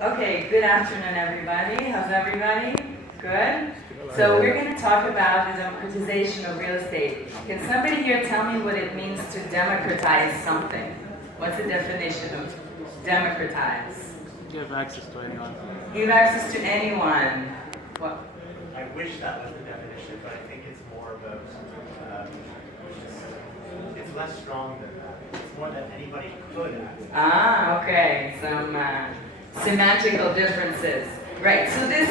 Okay, good afternoon, everybody. How's everybody? Good? So we're going to talk about the democratization of real estate. Can somebody here tell me what it means to democratize something? What's the definition of democratize? Give access to anyone. Give access to anyone. What? I wish that was the definition, but I think it's more about, it's less strong than that. It's more that anybody could access. Ah, okay. Some semantical differences. Right, so this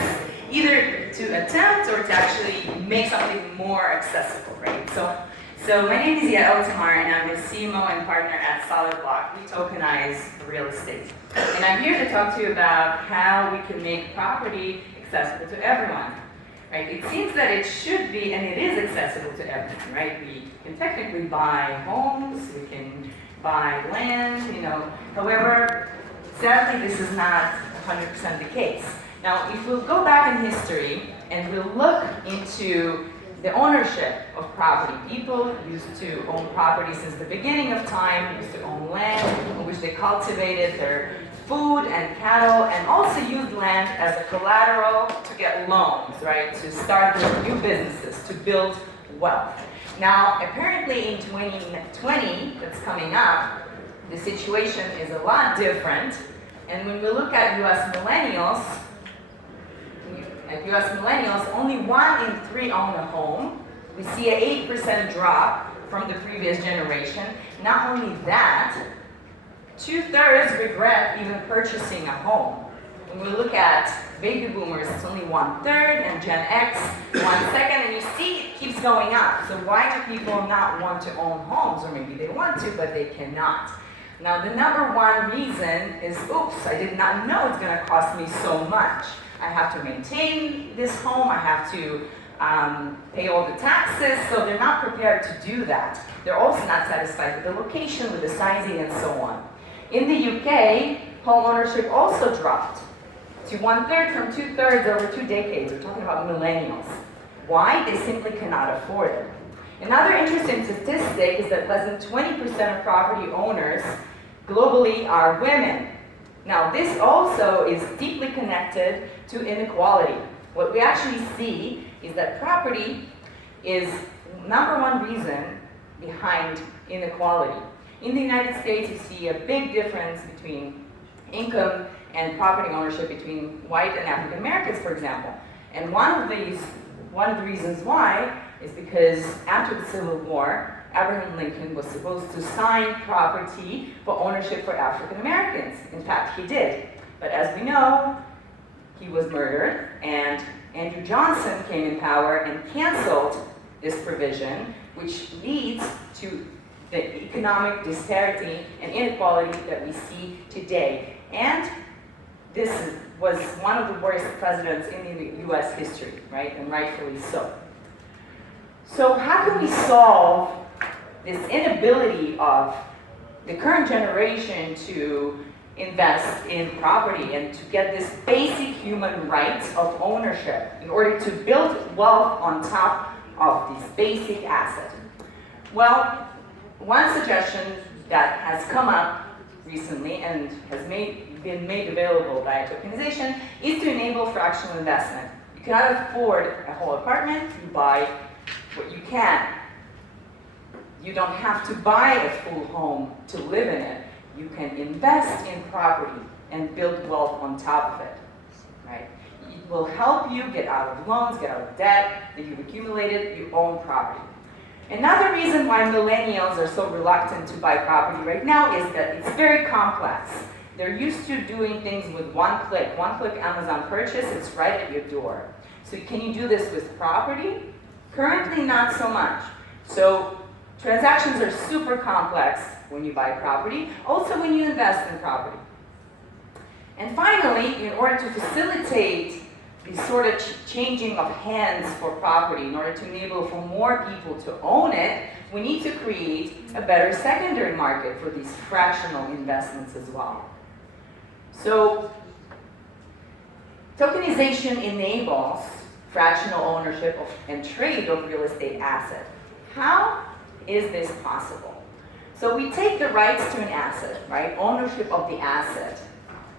either to attempt or to actually make something more accessible, right? So my name is Yael Tamar, and I'm the CMO and partner at Solidblock. We tokenize real estate. And I'm here to talk to you about how we can make property accessible to everyone. Right? It seems that it should be, and it is accessible to everyone, right? We can technically buy homes, we can buy land, However, sadly, this is not 100% the case. Now, if we'll go back in history and we'll look into the ownership of property, people used to own property since the beginning of time, used to own land on which they cultivated their food and cattle, and also used land as a collateral to get loans, right? To start their new businesses, to build wealth. Now, apparently in 2020, that's coming up, the situation is a lot different. And when we look at US millennials, only 1 in 3 own a home. We see an 8% drop from the previous generation. Not only that, 2/3 regret even purchasing a home. When we look at baby boomers, it's only 1/3, and Gen X, 1/2, and you see it keeps going up. So why do people not want to own homes? Or maybe they want to, but they cannot. Now, the number one reason is, oops, I did not know it's going to cost me so much. I have to maintain this home, I have to pay all the taxes, so they're not prepared to do that. They're also not satisfied with the location, with the sizing, and so on. In the UK, home ownership also dropped to 1/3 from 2/3 over 2 decades. We're talking about millennials. Why? They simply cannot afford it. Another interesting statistic is that less than 20% of property owners globally are women. Now, this also is deeply connected to inequality. What we actually see is that property is number one reason behind inequality. In the United States, you see a big difference between income and property ownership between white and African Americans, for example. And one of the reasons why is because after the Civil War, Abraham Lincoln was supposed to sign property for ownership for African Americans. In fact, he did. But as we know, he was murdered, and Andrew Johnson came in power and canceled this provision, which leads to the economic disparity and inequality that we see today. And this was one of the worst presidents in the US history, right? And rightfully so. So how can we solve this inability of the current generation to invest in property and to get this basic human right of ownership in order to build wealth on top of this basic asset? Well, one suggestion that has come up recently and has been made available by tokenization is to enable fractional investment. You cannot afford a whole apartment, you buy what you can. You don't have to buy a full home to live in it. You can invest in property and build wealth on top of it, right? It will help you get out of loans, get out of debt that you've accumulated, you own property. Another reason why millennials are so reluctant to buy property right now is that it's very complex. They're used to doing things with one click Amazon purchase, it's right at your door. So can you do this with property? Currently, not so much. So transactions are super complex when you buy property, also when you invest in property. And finally, in order to facilitate the sort of changing of hands for property, in order to enable for more people to own it, we need to create a better secondary market for these fractional investments as well. So tokenization enables fractional ownership and trade of real estate assets. How is this possible? So we take the rights to an asset, right? Ownership of the asset.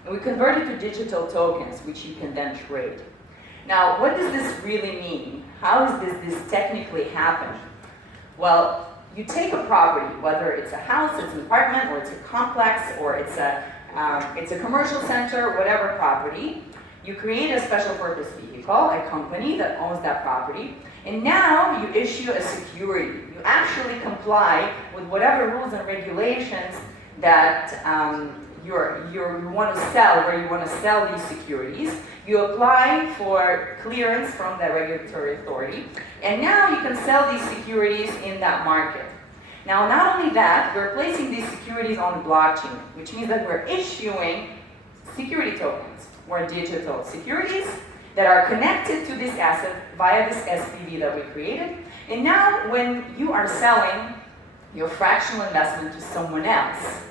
and we convert it to digital tokens, which you can then trade. Now, what does this really mean? How does this technically happen? Well, you take a property, whether it's a house, it's an apartment, or it's a complex, or it's a commercial center, whatever property. You create a special purpose vehicle, a company that owns that property, and now you issue a security. You actually comply with whatever rules and regulations that you want to sell, where you want to sell these securities. You apply for clearance from the regulatory authority, and now you can sell these securities in that market. Now, not only that, we're placing these securities on the blockchain, which means that we're issuing security tokens, or digital securities, that are connected to this asset via this SPV that we created. And now, when you are selling your fractional investment to someone else,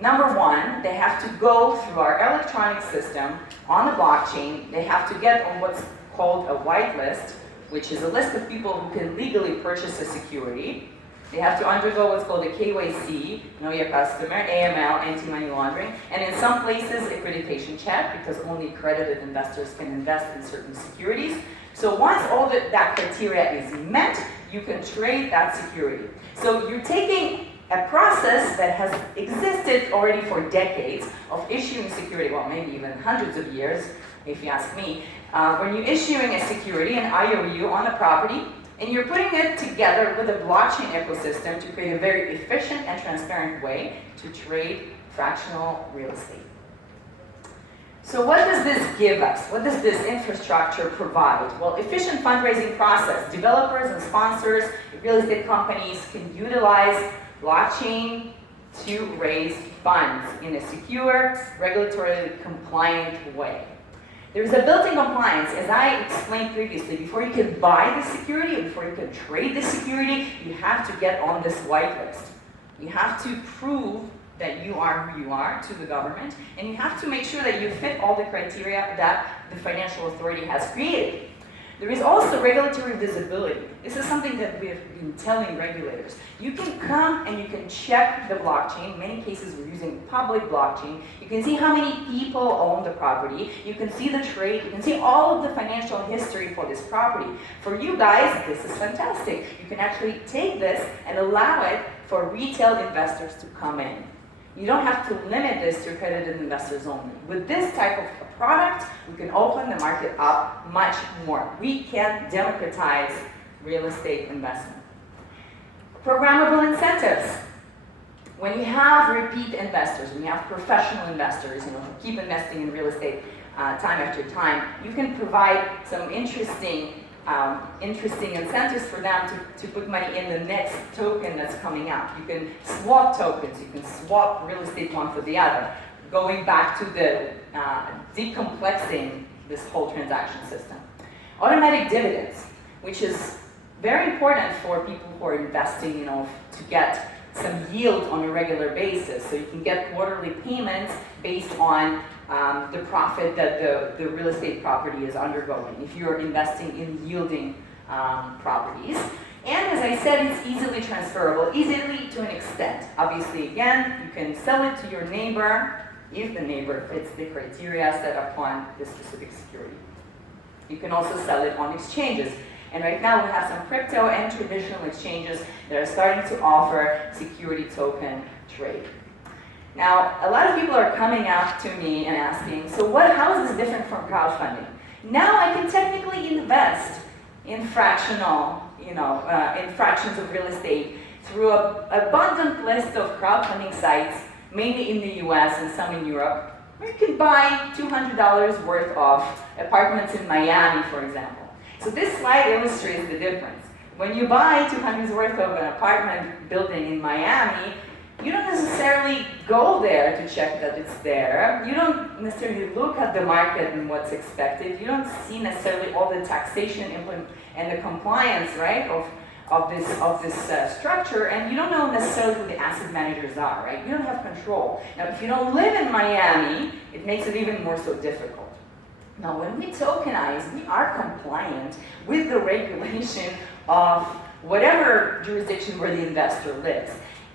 number one, they have to go through our electronic system on the blockchain. They have to get on what's called a whitelist, which is a list of people who can legally purchase a security. They have to undergo what's called a KYC, know your customer, AML, anti-money laundering, and in some places, accreditation check, because only accredited investors can invest in certain securities. So once all that criteria is met, you can trade that security. So you're taking a process that has existed already for decades of issuing security, well, maybe even hundreds of years, if you ask me, when you're issuing a security, an IOU on a property, and you're putting it together with a blockchain ecosystem to create a very efficient and transparent way to trade fractional real estate. So what does this give us? What does this infrastructure provide? Well, efficient fundraising process. Developers and sponsors, real estate companies can utilize blockchain to raise funds in a secure, regulatorily compliant way. There's a built-in compliance, as I explained previously. Before you can buy the security, before you can trade the security, you have to get on this whitelist. You have to prove that you are who you are to the government, and you have to make sure that you fit all the criteria that the financial authority has created. There is also regulatory visibility. This is something that we have been telling regulators. You can come and you can check the blockchain. In many cases, we're using public blockchain. You can see how many people own the property. You can see the trade. You can see all of the financial history for this property. For you guys, this is fantastic. You can actually take this and allow it for retail investors to come in. You don't have to limit this to accredited investors only. With this type of product, we can open the market up much more. We can democratize real estate investment. Programmable incentives. When you have repeat investors, when you have professional investors, who keep investing in real estate time after time, you can provide some interesting incentives for them to put money in the next token that's coming out. You can swap tokens, you can swap real estate one for the other, going back to the decomplexing this whole transaction system. Automatic dividends, which is very important for people who are investing, to get some yield on a regular basis. So you can get quarterly payments based on the profit that the real estate property is undergoing, if you're investing in yielding properties. And as I said, it's easily transferable, easily to an extent. Obviously, again, you can sell it to your neighbor if the neighbor fits the criteria set upon the specific security. You can also sell it on exchanges. And right now we have some crypto and traditional exchanges that are starting to offer security token trade. Now, a lot of people are coming out to me and asking, so how is this different from crowdfunding? Now I can technically invest in fractional, in fractions of real estate through an abundant list of crowdfunding sites, mainly in the US and some in Europe, where you can buy $200 worth of apartments in Miami, for example. So this slide illustrates the difference. When you buy $200 worth of an apartment building in Miami, you don't necessarily go there to check that it's there. You don't necessarily look at the market and what's expected. You don't see necessarily all the taxation and the compliance, right, of this structure, and you don't know necessarily who the asset managers are, right? You don't have control. Now, if you don't live in Miami, it makes it even more so difficult. Now, when we tokenize, we are compliant with the regulation of whatever jurisdiction where the investor lives,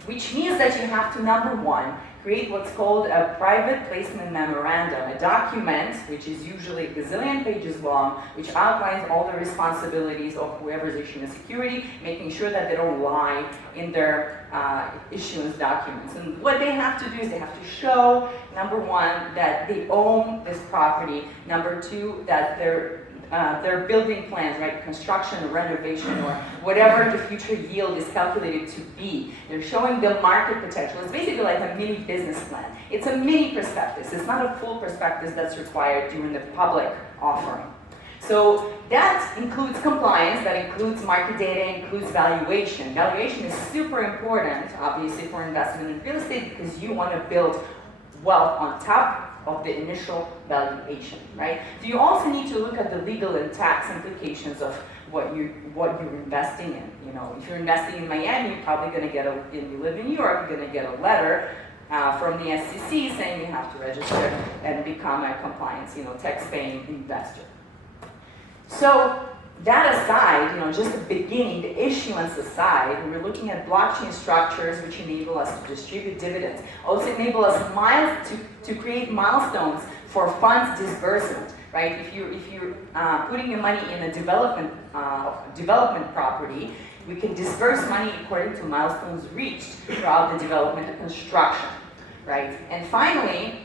which means that you have to, number one, create what's called a private placement memorandum, a document which is usually a gazillion pages long, which outlines all the responsibilities of whoever's issuing the security, making sure that they don't lie in their issuance documents. And what they have to do is they have to show, number one, that they own this property, number two, that their building plans, right, construction or renovation or whatever the future yield is calculated to be. They're showing the market potential. It's basically like a mini business plan. It's a mini prospectus. It's not a full prospectus that's required during the public offering. So that includes compliance, that includes market data, includes valuation. Valuation is super important, obviously, for investment in real estate because you want to build wealth on top of the initial valuation, right? So you also need to look at the legal and tax implications of what you're investing in. You know, if you're investing in Miami, you're probably going to get and you live in New York, you're going to get a letter from the SEC saying you have to register and become a compliance, tax-paying investor. So that aside, just the beginning, the issuance aside, we're looking at blockchain structures which enable us to distribute dividends, also enable us to create milestones for funds disbursement, right? If you're putting your money in a development property, we can disperse money according to milestones reached throughout the development and construction, right? And finally,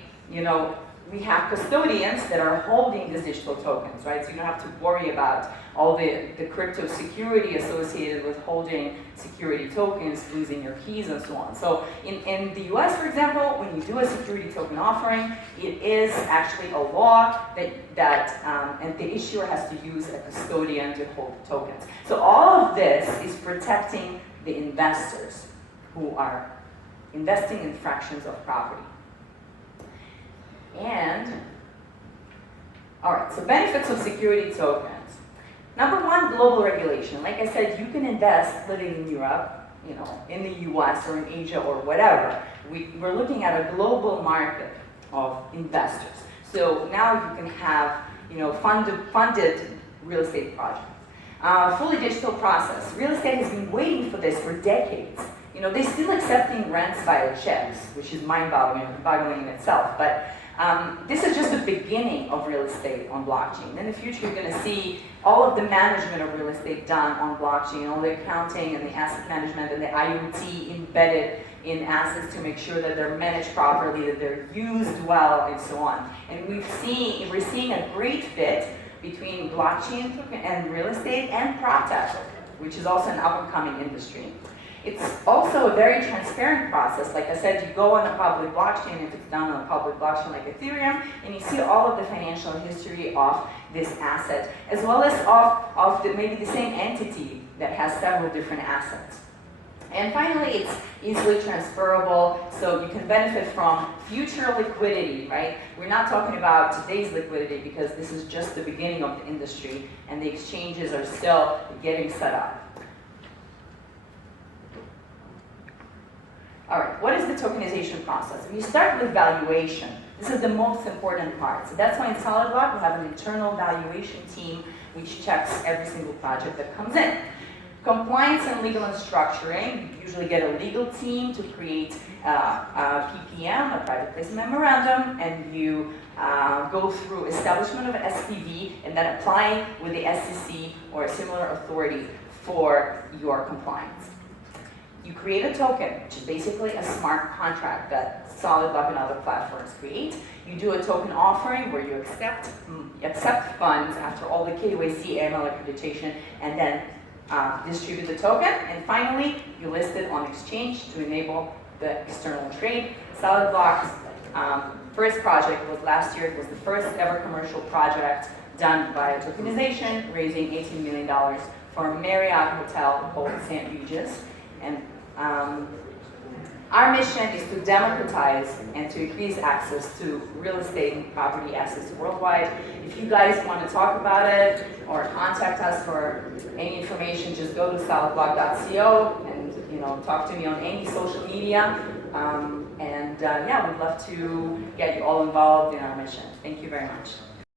we have custodians that are holding these digital tokens, right? So you don't have to worry about all the crypto security associated with holding security tokens, losing your keys, and so on. So in the US, for example, when you do a security token offering, it is actually a law and the issuer has to use a custodian to hold tokens. So all of this is protecting the investors who are investing in fractions of property. And, all right, so benefits of security tokens. Number one, global regulation. Like I said, you can invest living in Europe, in the US or in Asia or whatever. We're looking at a global market of investors. So now you can have, funded real estate projects. Fully digital process. Real estate has been waiting for this for decades. They're still accepting rents via checks, which is mind-boggling in itself. But this is just the beginning of real estate on blockchain. In the future, you're going to see all of the management of real estate done on blockchain, all the accounting and the asset management and the IoT embedded in assets to make sure that they're managed properly, that they're used well, and so on. And we're seeing a great fit between blockchain and real estate and PropTech, which is also an up-and-coming industry. It's also a very transparent process. Like I said, you go on a public blockchain, if it's done on a public blockchain like Ethereum, and you see all of the financial history of this asset, as well as of maybe the same entity that has several different assets. And finally, it's easily transferable, so you can benefit from future liquidity, right? We're not talking about today's liquidity because this is just the beginning of the industry, and the exchanges are still getting set up. All right, what is the tokenization process? We start with valuation. This is the most important part. So that's why in Solidblock we have an internal valuation team which checks every single project that comes in. Compliance and legal and structuring. You usually get a legal team to create a PPM, a private placement memorandum, and you go through establishment of an SPV and then applying with the SEC or a similar authority for your compliance. You create a token, which is basically a smart contract that Solidblock and other platforms create. You do a token offering where you accept funds after all the KYC, AML accreditation, and then distribute the token. And finally, you list it on exchange to enable the external trade. Solidblock's first project was last year. It was the first ever commercial project done by tokenization, raising $18 million for a Marriott hotel called St. Regis. And our mission is to democratize and to increase access to real estate and property assets worldwide. If you guys want to talk about it or contact us for any information, just go to solidblock.co and talk to me on any social media. Yeah, we'd love to get you all involved in our mission. Thank you very much.